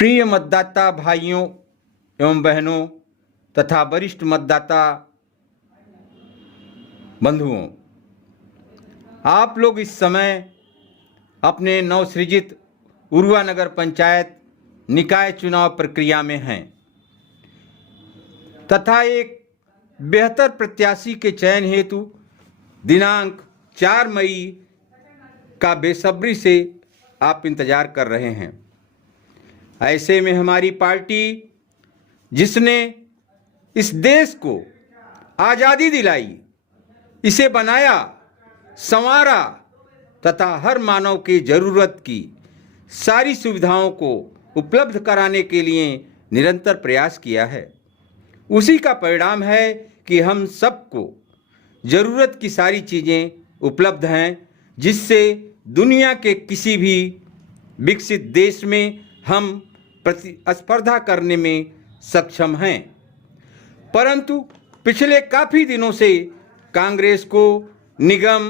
प्रिय मतदाता भाइयों एवं बहनों तथा वरिष्ठ मतदाता बंधुओं, आप लोग इस समय अपने नवसृजित उरुआ नगर पंचायत निकाय चुनाव प्रक्रिया में हैं तथा एक बेहतर प्रत्याशी के चयन हेतु दिनांक 4 मई का बेसब्री से आप इंतजार कर रहे हैं। ऐसे में हमारी पार्टी, जिसने इस देश को आज़ादी दिलाई, इसे बनाया, संवारा तथा हर मानव की ज़रूरत की सारी सुविधाओं को उपलब्ध कराने के लिए निरंतर प्रयास किया है, उसी का परिणाम है कि हम सबको ज़रूरत की सारी चीज़ें उपलब्ध हैं, जिससे दुनिया के किसी भी विकसित देश में हम प्रतिस्पर्धा करने में सक्षम हैं। परंतु पिछले काफ़ी दिनों से कांग्रेस को निगम,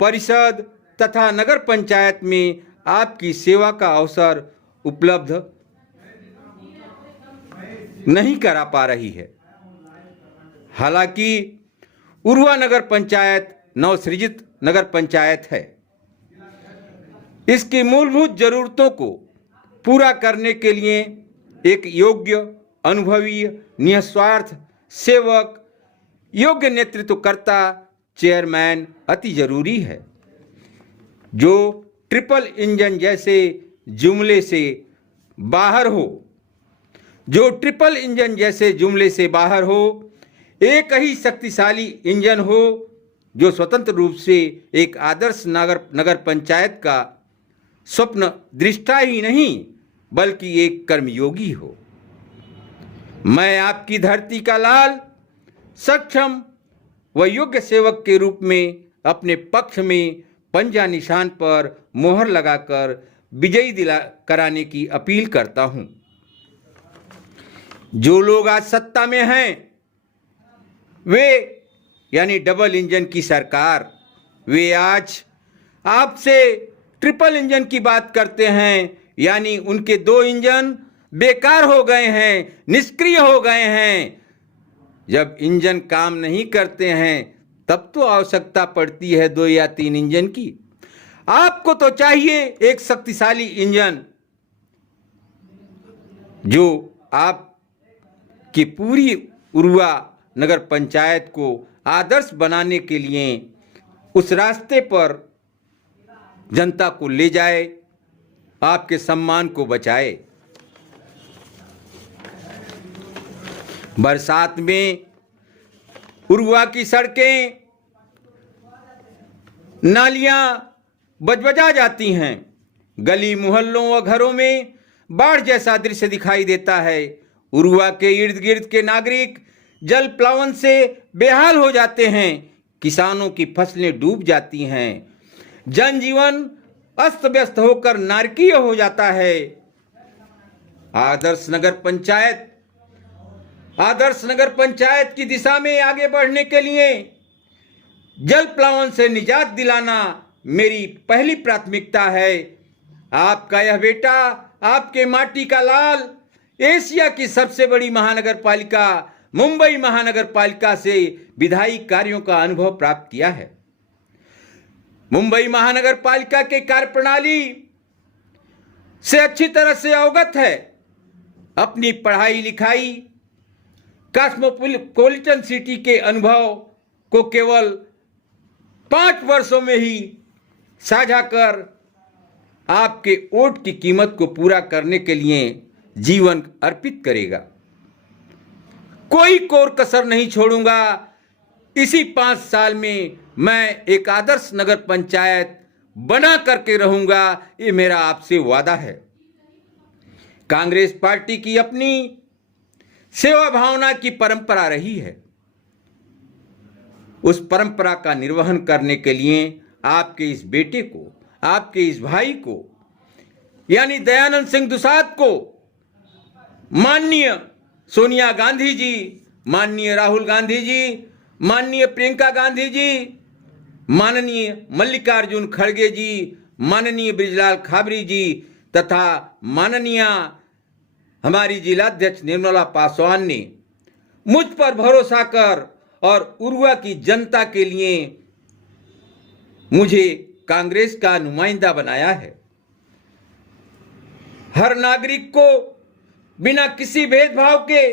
परिषद तथा नगर पंचायत में आपकी सेवा का अवसर उपलब्ध नहीं करा पा रही है। हालांकि उरुआ नगर पंचायत नवसृजित नगर पंचायत है। इसकी मूलभूत ज़रूरतों को पूरा करने के लिए एक योग्य, अनुभवी, निस्वार्थ सेवक, योग्य नेतृत्वकर्ता चेयरमैन अति जरूरी है, जो ट्रिपल इंजन जैसे जुमले से बाहर हो, एक ही शक्तिशाली इंजन हो, जो स्वतंत्र रूप से एक आदर्श नगर पंचायत का स्वप्न दृष्टा ही नहीं बल्कि एक कर्मयोगी हो। मैं आपकी धरती का लाल, सक्षम व योग्य सेवक के रूप में अपने पक्ष में पंजा निशान पर मोहर लगाकर विजयी कराने की अपील करता हूं। जो लोग आज सत्ता में हैं, वे यानी डबल इंजन की सरकार, वे आज आपसे ट्रिपल इंजन की बात करते हैं, यानी उनके 2 इंजन बेकार हो गए हैं, निष्क्रिय हो गए हैं। जब इंजन काम नहीं करते हैं तब तो आवश्यकता पड़ती है 2 या 3 इंजन की। आपको तो चाहिए एक शक्तिशाली इंजन, जो आपकी पूरी उरुआ नगर पंचायत को आदर्श बनाने के लिए उस रास्ते पर जनता को ले जाए, आपके सम्मान को बचाए। बरसात में उरुआ की सड़कें, नालियां बजबजा जाती हैं। गली मोहल्लों व घरों में बाढ़ जैसा दृश्य दिखाई देता है। उरुआ के इर्द गिर्द के नागरिक जल प्लावन से बेहाल हो जाते हैं। किसानों की फसलें डूब जाती हैं। जनजीवन अस्त व्यस्त होकर नारकीय हो जाता है। आदर्श नगर पंचायत की दिशा में आगे बढ़ने के लिए जल प्लावन से निजात दिलाना मेरी पहली प्राथमिकता है। आपका यह बेटा, आपके माटी का लाल, एशिया की सबसे बड़ी महानगर पालिका मुंबई महानगर पालिका से विधायी कार्यों का अनुभव प्राप्त किया है। मुंबई महानगर पालिका के कार्यप्रणाली से अच्छी तरह से अवगत है। अपनी पढ़ाई लिखाई, कॉस्मोपॉलिटन सिटी के अनुभव को केवल 5 वर्षों में ही साझा कर आपके वोट की कीमत को पूरा करने के लिए जीवन अर्पित करेगा। कोई कोर कसर नहीं छोड़ूंगा। इसी 5 साल में मैं एक आदर्श नगर पंचायत बना करके रहूंगा, ये मेरा आपसे वादा है। कांग्रेस पार्टी की अपनी सेवा भावना की परंपरा रही है। उस परंपरा का निर्वहन करने के लिए आपके इस बेटे को, आपके इस भाई को, यानी दयानंद सिंह दुसाद को माननीय सोनिया गांधी जी, माननीय राहुल गांधी जी, माननीय प्रियंका गांधी जी, माननीय मल्लिकार्जुन खड़गे जी, माननीय ब्रिजलाल खाबरी जी तथा माननीय हमारी जिलाध्यक्ष निर्मला पासवान ने मुझ पर भरोसा कर और उरुआ की जनता के लिए मुझे कांग्रेस का नुमाइंदा बनाया है। हर नागरिक को बिना किसी भेदभाव के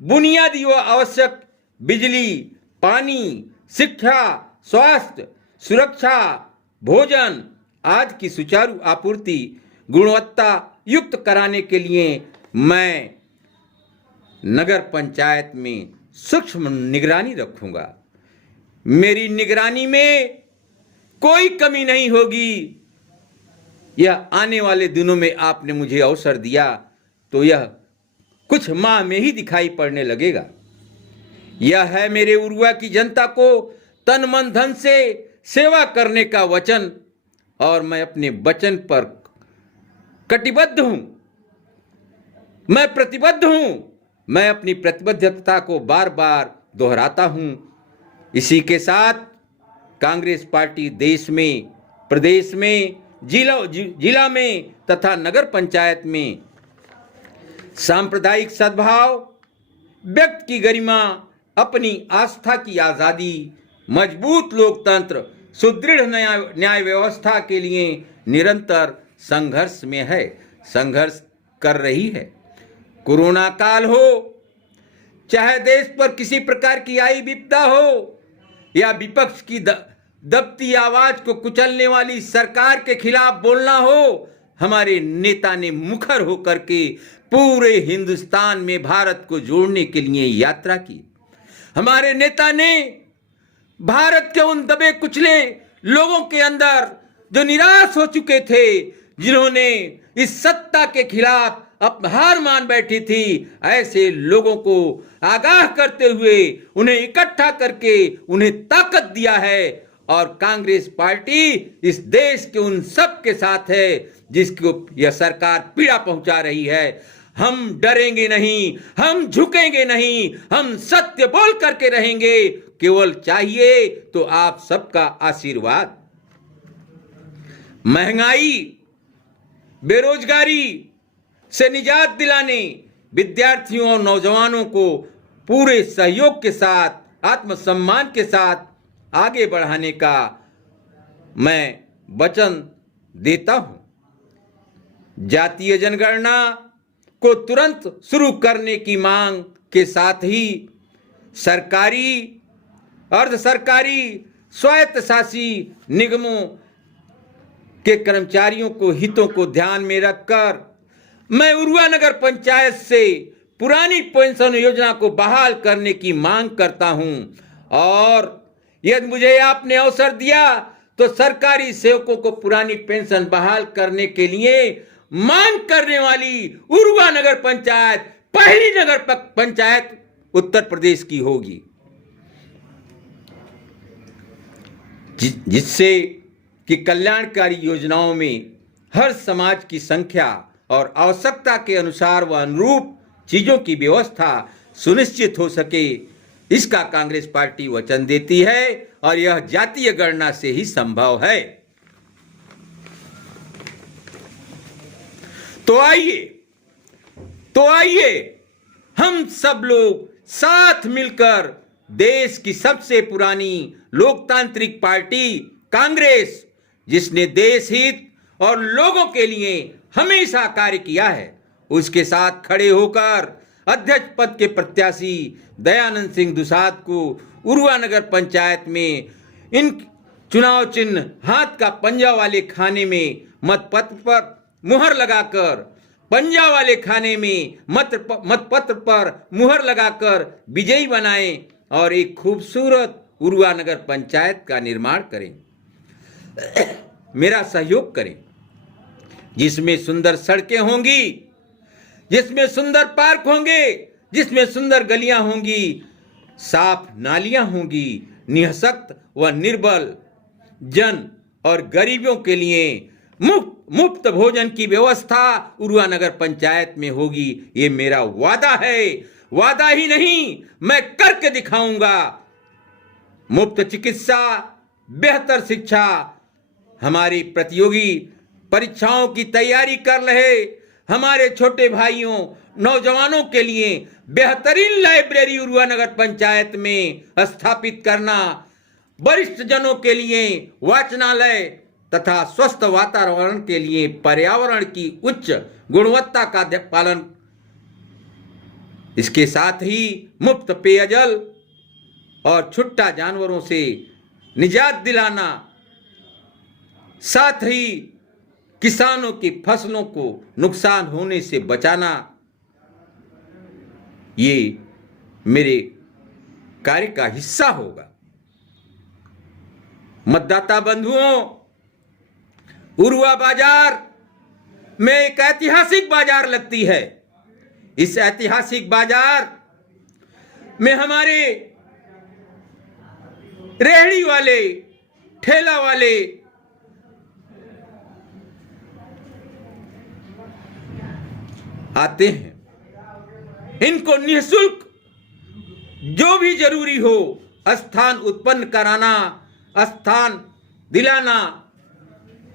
बुनियादी व आवश्यक बिजली, पानी, शिक्षा, स्वास्थ्य, सुरक्षा, भोजन आदि की सुचारू आपूर्ति गुणवत्ता युक्त कराने के लिए मैं नगर पंचायत में सूक्ष्म निगरानी रखूंगा। मेरी निगरानी में कोई कमी नहीं होगी। यह आने वाले दिनों में आपने मुझे अवसर दिया तो यह कुछ माह में ही दिखाई पड़ने लगेगा। यह है मेरे उरुआ की जनता को तन मन धन से सेवा करने का वचन और मैं अपने वचन पर कटिबद्ध हूं। मैं प्रतिबद्ध हूं। मैं अपनी प्रतिबद्धता को बार बार दोहराता हूं। इसी के साथ कांग्रेस पार्टी देश में, प्रदेश में, जिला में तथा नगर पंचायत में सांप्रदायिक सद्भाव, व्यक्ति की गरिमा, अपनी आस्था की आजादी, मजबूत लोकतंत्र, सुदृढ़ न्याय व्यवस्था के लिए निरंतर संघर्ष में है, संघर्ष कर रही है। कोरोना काल हो, चाहे देश पर किसी प्रकार की आई विपदा हो या विपक्ष की दबती आवाज को कुचलने वाली सरकार के खिलाफ बोलना हो, हमारे नेता ने मुखर होकर के पूरे हिंदुस्तान में भारत को जोड़ने के लिए यात्रा की। हमारे नेता ने भारत के उन दबे कुचले लोगों के अंदर जो निराश हो चुके थे, जिन्होंने इस सत्ता के खिलाफ हार मान बैठी थी, ऐसे लोगों को आगाह करते हुए उन्हें इकट्ठा करके उन्हें ताकत दिया है। और कांग्रेस पार्टी इस देश के उन सब के साथ है जिसको यह सरकार पीड़ा पहुंचा रही है। हम डरेंगे नहीं, हम झुकेंगे नहीं, हम सत्य बोल करके रहेंगे। केवल चाहिए तो आप सबका आशीर्वाद। महंगाई, बेरोजगारी से निजात दिलाने, विद्यार्थियों और नौजवानों को पूरे सहयोग के साथ, आत्मसम्मान के साथ आगे बढ़ाने का मैं वचन देता हूं। जातीय जनगणना को तुरंत शुरू करने की मांग के साथ ही सरकारी, अर्ध सरकारी, स्वायत्तशासी निगमों के कर्मचारियों को हितों को ध्यान में रखकर मैं उरुआ नगर पंचायत से पुरानी पेंशन योजना को बहाल करने की मांग करता हूं। और यदि मुझे आपने अवसर दिया तो सरकारी सेवकों को पुरानी पेंशन बहाल करने के लिए मांग करने वाली उरुआ नगर पंचायत पहली नगर पंचायत उत्तर प्रदेश की होगी, जिससे कि कल्याणकारी योजनाओं में हर समाज की संख्या और आवश्यकता के अनुसार व अनुरूप चीजों की व्यवस्था सुनिश्चित हो सके। इसका कांग्रेस पार्टी वचन देती है और यह जातीय गणना से ही संभव है। तो आइए हम सब लोग साथ मिलकर देश की सबसे पुरानी लोकतांत्रिक पार्टी कांग्रेस, जिसने देश हित और लोगों के लिए हमेशा कार्य किया है, उसके साथ खड़े होकर अध्यक्ष पद के प्रत्याशी दयानंद सिंह दुसाद को उरुआ नगर पंचायत में इन चुनाव चिन्ह हाथ का पंजा वाले खाने में मतपत्र पर मुहर लगाकर, पंजा वाले खाने में मतपत्र पर मुहर लगाकर विजयी बनाएं और एक खूबसूरत उरुआ नगर पंचायत का निर्माण करें। मेरा सहयोग करें, जिसमें सुंदर सड़कें होंगी, जिसमें सुंदर पार्क होंगे, जिसमें सुंदर गलियां होंगी, साफ नालियां होंगी, निःशक्त व निर्बल जन और गरीबों के लिए मुफ्त भोजन की व्यवस्था उरुआ नगर पंचायत में होगी। ये मेरा वादा है। वादा ही नहीं, मैं करके दिखाऊंगा। मुफ्त चिकित्सा, बेहतर शिक्षा, हमारी प्रतियोगी परीक्षाओं की तैयारी कर रहे हमारे छोटे भाइयों नौजवानों के लिए बेहतरीन लाइब्रेरी उरुआ नगर पंचायत में स्थापित करना, वरिष्ठ जनों के लिए वाचनालय तथा स्वस्थ वातावरण के लिए पर्यावरण की उच्च गुणवत्ता का पालन, इसके साथ ही मुफ्त पेयजल और छुट्टा जानवरों से निजात दिलाना, साथ ही किसानों की फसलों को नुकसान होने से बचाना, ये मेरे कार्य का हिस्सा होगा। मतदाता बंधुओं, उरुआ बाजार में एक ऐतिहासिक बाजार लगती है। इस ऐतिहासिक बाजार में हमारे रेहड़ी वाले, ठेला वाले आते हैं। इनको निःशुल्क जो भी जरूरी हो स्थान उत्पन्न कराना, स्थान दिलाना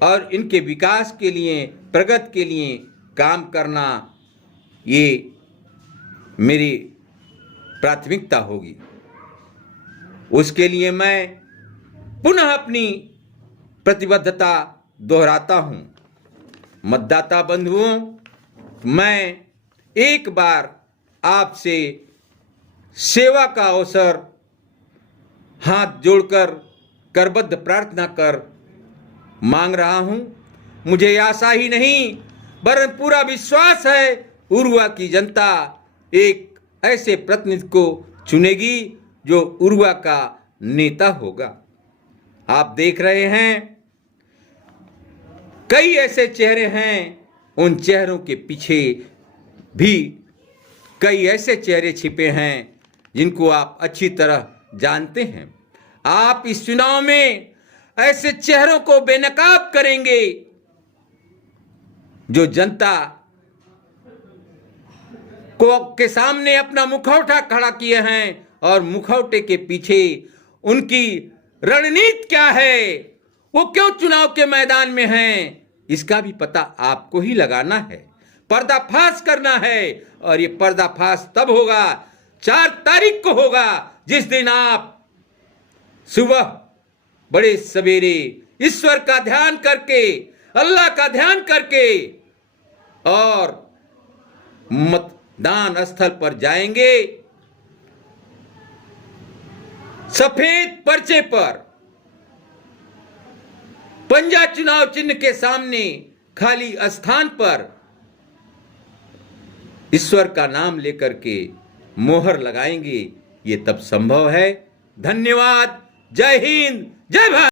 और इनके विकास के लिए, प्रगति के लिए काम करना, ये मेरी प्राथमिकता होगी। उसके लिए मैं पुनः अपनी प्रतिबद्धता दोहराता हूं। मतदाता बंधुओं, मैं एक बार आपसे सेवा का अवसर हाथ जोड़कर करबद्ध प्रार्थना कर मांग रहा हूं। मुझे आशा ही नहीं वरन पूरा विश्वास है उरुआ की जनता एक ऐसे प्रतिनिधि को चुनेगी जो उरुआ का नेता होगा। आप देख रहे हैं कई ऐसे चेहरे हैं, उन चेहरों के पीछे भी कई ऐसे चेहरे छिपे हैं जिनको आप अच्छी तरह जानते हैं। आप इस चुनाव में ऐसे चेहरों को बेनकाब करेंगे जो जनता को के सामने अपना मुखौटा खड़ा किए हैं और मुखौटे के पीछे उनकी रणनीति क्या है, वो क्यों चुनाव के मैदान में हैं, इसका भी पता आपको ही लगाना है, पर्दाफाश करना है। और ये पर्दाफाश तब होगा, 4 तारीख को होगा, जिस दिन आप सुबह बड़े सवेरे ईश्वर का ध्यान करके, अल्लाह का ध्यान करके और मतदान स्थल पर जाएंगे। सफेद पर्चे पर पंजा चुनाव चिन्ह के सामने खाली स्थान पर ईश्वर का नाम लेकर के मोहर लगाएंगे। ये तब संभव है। धन्यवाद। जय हिंद, जय भारत।